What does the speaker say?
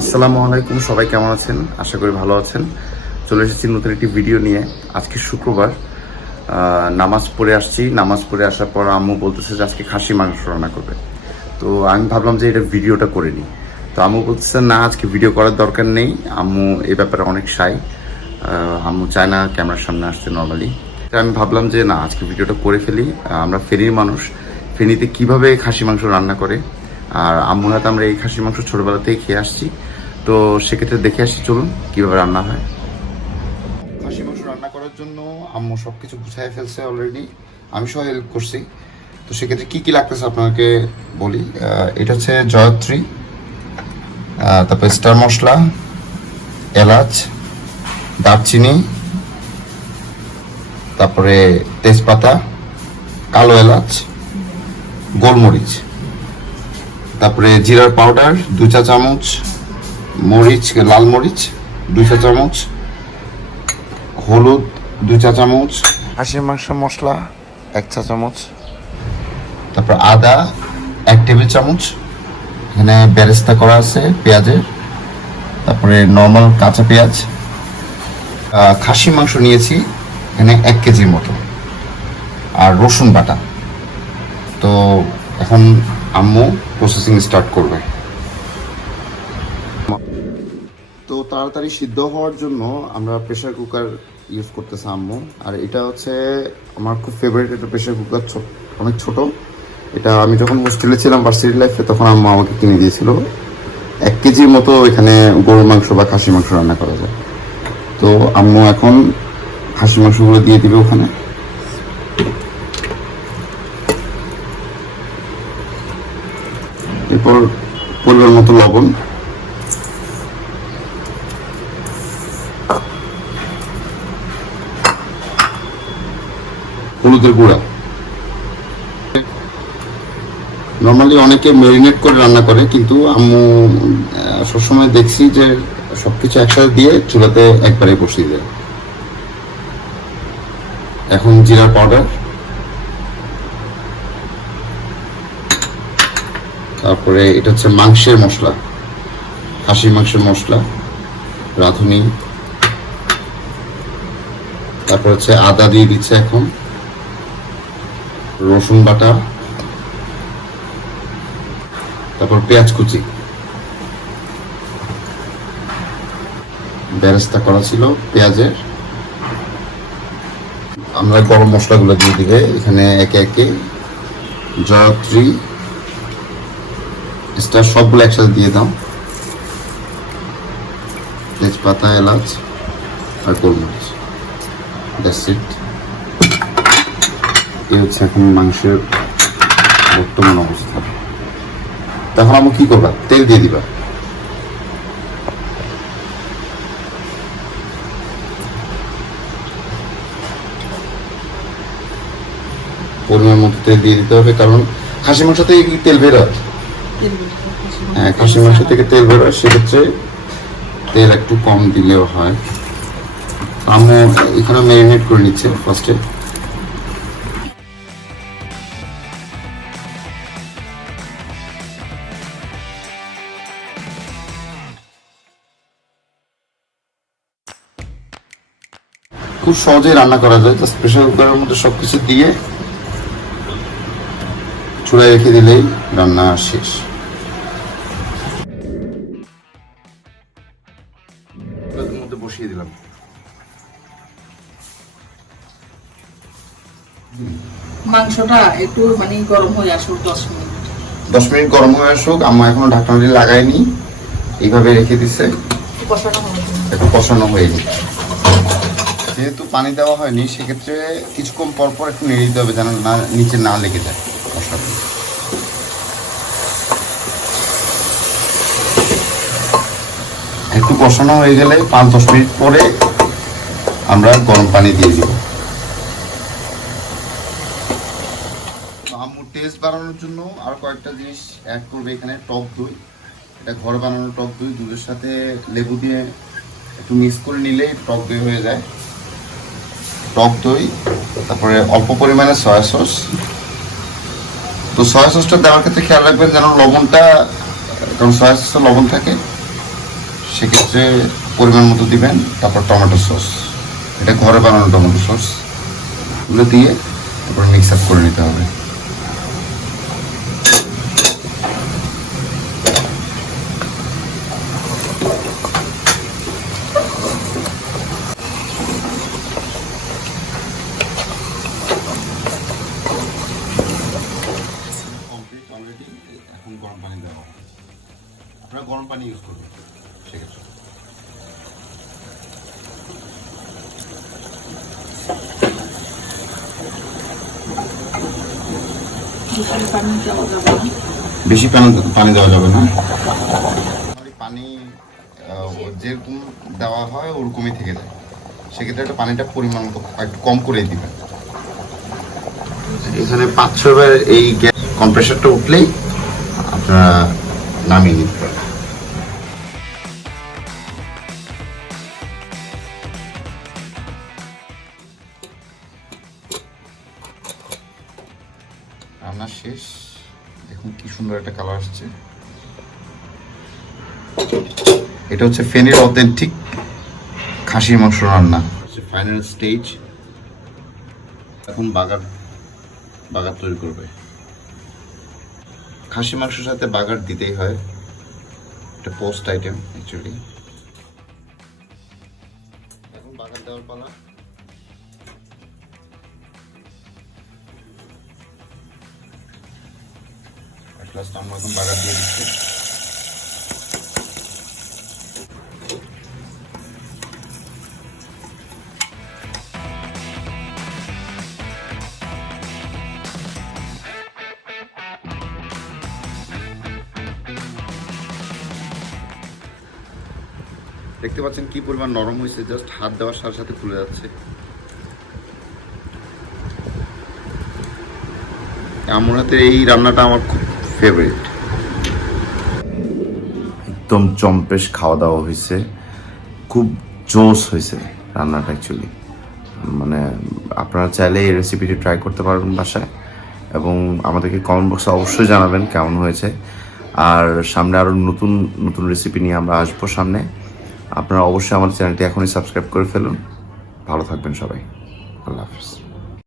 আসসালামু আলাইকুম, সবাই কেমন আছেন? আশা করি ভালো আছেন। চলে এসেছি নতুন একটি ভিডিও নিয়ে। আজকে শুক্রবার, নামাজ পড়ে আসছি। নামাজ পড়ে আসার পর আম্মু বলতেছে যে আজকে খাসি মাংস রান্না করবে। তো আমি ভাবলাম যে এটা ভিডিওটা করে নিই। তো আম্মু বলতেছে না, আজকে ভিডিও করার দরকার নেই। আম্মু এই ব্যাপারে অনেক শাই। আম্মু চায় না ক্যামেরার সামনে আসতে নর্মালি। আমি ভাবলাম যে না, আজকে ভিডিওটা করে ফেলি। আমরা ফেনীর মানুষ, ফেনীতে কিভাবে খাসি মাংস রান্না করে, আর আম্মুর হাতে আমরা এই খাসি মাংস ছোটবেলাতেই খেয়ে আসছি। তো সেক্ষেত্রে দেখে আসি, চলুন কিভাবে রান্না হয়। খাসি মাংস রান্না করার জন্য আম্মু সব কিছু গুছাই ফেলছে অলরেডি, আমি সহ হেল্প করছি। তো সেক্ষেত্রে কী কী লাগতেছে আপনাকে বলি। এটা হচ্ছে জয়ত্রী, তারপরে স্টার মশলা, এলাচ, দারচিনি, তারপরে তেজপাতা, কালো এলাচ, গোলমরিচ, তারপরে জিরার পাউডার 2 চা চামচ, মরিচ, লাল মরিচ 2 চা চামচ, হলুদ 2 চা চামচ, খাসির মাংসের মশলা 1 চা চামচ, তারপর আদা 1 টেবিল চামচ, এখানে বেরেস্তা করা আছে পেঁয়াজের, তারপরে নর্মাল কাঁচা পেঁয়াজ। খাসি মাংস নিয়েছি এখানে 1 কেজির মতো, আর রসুন বাটা। তো এখন আম্মু প্রসেসিং স্টার্ট করবে। তো তাড়াতাড়ি সিদ্ধ হওয়ার জন্য আমরা প্রেসার কুকার ইউজ করতেছি আম্মু। আর এটা হচ্ছে আমার খুব ফেভারিট একটা প্রেসার কুকার, অনেক ছোট। এটা আমি যখন হোস্টেলে ছিলাম ভার্সিটি লাইফে, তখন আম্মু আমাকে কিনে দিয়েছিল। 1 কেজির মতো এখানে গরুর মাংস বা খাসি মাংস রান্না করা যায়। তো আম্মু এখন খাসি মাংসগুলো দিয়ে দিবে ওখানে। এরপর পরিমাণ মতো লবণ, হলুদের গুঁড়া। নর্মালি অনেকে ম্যারিনেট করে রান্না করে, কিন্তু আম্মু সবসময় দেখছি যে সবকিছু একসাথে দিয়ে চুলাতে একবারে বসিয়ে দেয়। এখন জিরার পাউডার, তারপরে এটা হচ্ছে মাংসের মশলা, খাসির মাংসের মশলা, রাঁধুনি। তারপর হচ্ছে আদা দিয়ে দিচ্ছে এখন, রসুন বাটা, তারপর পেঁয়াজ কুচি, বেরেস্তা করা ছিল পেঁয়াজের। আমরা গরম মশলাগুলো দিয়ে দিবে এখানে একে একে। জয়ত্রী, স্টার সবগুলো একসাথে দিয়ে দাও, তেজপাতা, এলাচ আর গোলমরিচ। That's it. এই হচ্ছে এখন মাংসের বর্তমান অবস্থা। তখন আমি কি করবা, তেল দিয়ে দিবা। পরিমাণ মতো তেল দিয়ে দিতে হবে, কারণ খাসি মাংস থেকে কি তেল বেরোয়? হ্যাঁ, খাসি মাংস থেকে তেল বেরোয়, সেক্ষেত্রে তেল একটু কম দিলেও হয়। আমি এখানে ম্যারিনেট করে নিচ্ছি ফার্স্টে। খুব সহজেই রান্না করা যায়, জাস্ট প্রেসার কুকারের মধ্যে সবকিছু দিয়ে চুলায় রেখে দিলেই রান্না শেষ। মধ্যে বসিয়ে দিলাম। মাংসটা একটু গরম হয়ে আসুক 10 মিনিট। 10 মিনিট গরম হয়ে আসুক। আম্মা এখনো ঢাকনাটি লাগায়নি, এইভাবে রেখে দিচ্ছে। একটু কষানো হয়নি, যেহেতু পানি দেওয়া হয়নি, সেক্ষেত্রে কিছুক্ষণ পর পর একটু নেড়ে দিতে হবে যেন না নিচে না লেগে যায় মশলাটা। একটু কষানো হয়ে গেলে 5-10 মিনিট পরে আমরা গরম পানি দিয়ে দিব। আম্মু টেস্ট বাড়ানোর জন্য আর কয়েকটা জিনিস অ্যাড করবে এখানে। টক দই, এটা ঘরে বানানো টক দই, দুধের সাথে লেবু দিয়ে একটু মিক্স করে নিলে টক দই হয়ে যায়। টক দই, তারপরে অল্প পরিমাণে সয়া সস। তো সয়া সসটা দেওয়ার ক্ষেত্রে খেয়াল রাখবেন যেন লবণটা, কারণ সয়া সসে লবণ থাকে, সেক্ষেত্রে পরিমাণ মতো দিবেন। তারপর টমেটো সস, এটা ঘরে বানানো টমেটো সস, এগুলো দিয়ে তারপর মিক্স আপ করে নিতে হবে। এখন গরম পানি দেওয়া হবে, আপনারা গরম পানি ইউজ করবেন সেক্ষেত্রে। বেশি পানি দেওয়া যাবে না, পানি যেরকম দেওয়া হয় ওরকমই থেকে যায়। সেক্ষেত্রে একটা পানিটা পরিমাণ মতো একটু কম করে দিবেন। এখানে 5-6 বার এই গ্যাস কম্প্রেসারটা উঠলেই আপনারা নামিয়ে নিতে পারেন। রান্না শেষ, দেখুন কি সুন্দর একটা কালার আসছে। এটা হচ্ছে ফেনীর অথেন্টিক খাসির মাংস রান্না, ফাইনাল স্টেজ। এখন বাগার তৈরি করবে। খাসি মাংসের সাথে বাগার দিতেই হয়, এটা পোস্ট আইটেম অ্যাকচুয়ালি। এখন বাগার দেওয়ার পালা। আমরা এখন বাগার দিয়ে দিচ্ছি। দেখতে পাচ্ছেন কি পরিমাণ নরম হয়েছে, জাস্ট হাত দেওয়ার সাথে সাথে খুলে যাচ্ছে। আমার হাতের এই রান্নাটা আমার খুব ফেভারিট। একদম চম্পেশ খাওয়া দাওয়া হয়েছে, খুব জোস হয়েছে রান্নাটা অ্যাকচুয়ালি। মানে আপনারা চাইলে এই রেসিপিটি ট্রাই করতে পারবেন বাসায়, এবং আমাদেরকে কমেন্ট বক্সে অবশ্যই জানাবেন কেমন হয়েছে। আর সামনে আরও নতুন নতুন রেসিপি নিয়ে আমরা আসবো সামনে। আপনারা অবশ্যই আমার চ্যানেলটি এখনই সাবস্ক্রাইব করে ফেলুন। ভালো থাকবেন সবাই, আল্লাহ হাফিজ।